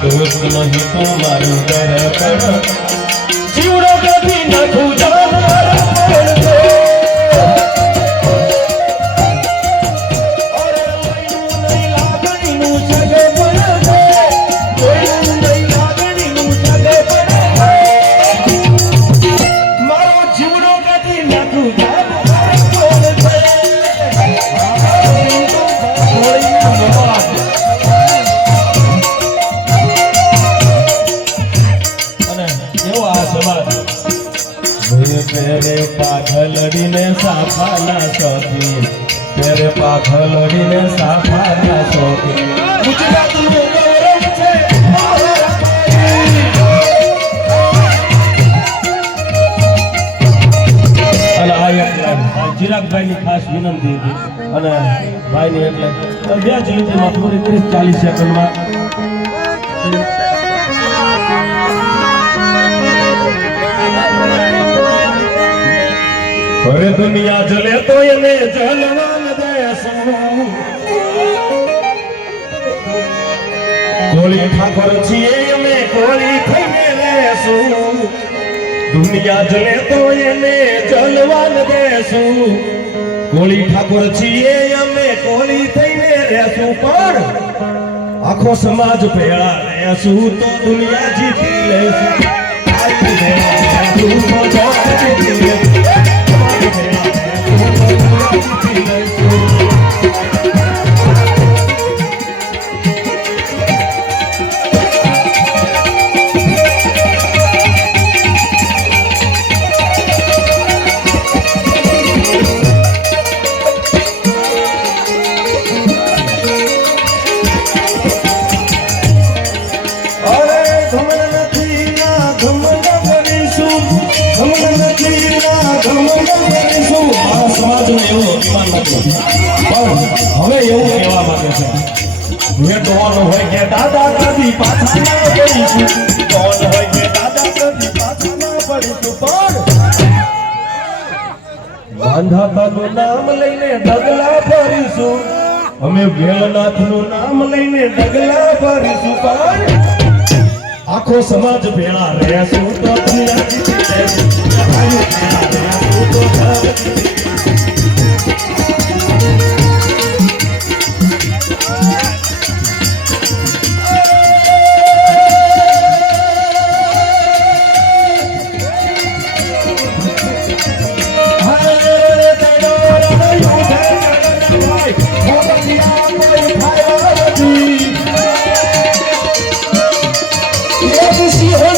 दोस्त नहीं तू मारू दर्पण जीवड़ो कभी न पूजा तेरे पाखलड़ी ने साफाना सोती तेरे पाखलड़ी ने साफाना सोती गुजरात में गौरव छे અને આ એટલે ચિરાગભાઈ ની ખાસ વિનંતી હતી અને ભાઈ ની એટલે બે જ લીટીમાં પૂરી કરી 40 સેકન્ડમાં अरे दुनिया जले तो ये जलवान देसू कोली ठाकर छिए में कोली थईने लेसू दुनिया जले तो ये जलवान देसू कोली ठाकर छिए में कोली थईने लेसू पर आखो समाज पेड़ा लेसू तो दुनिया जीती लेसू आई तू तो जीती लेसू હવે એવું કહેવા માંગે છે હે ડોન હોય કે દાદા દાદી પાછા ના પડીશું ડોન હોય કે દાદા દાદી પાછા ના પડીશું પણ વાંધાતાનું નામ લઈને ડગલા ભરીશું અમે વેલનાથનું નામ લઈને ડગલા ભરીશું પણ આખો સમાજ ભેળા રહેશું તો દુનિયા જીતી લેશું ભાઈઓ ભેળા રહેશું તો ભારત જીતી see her.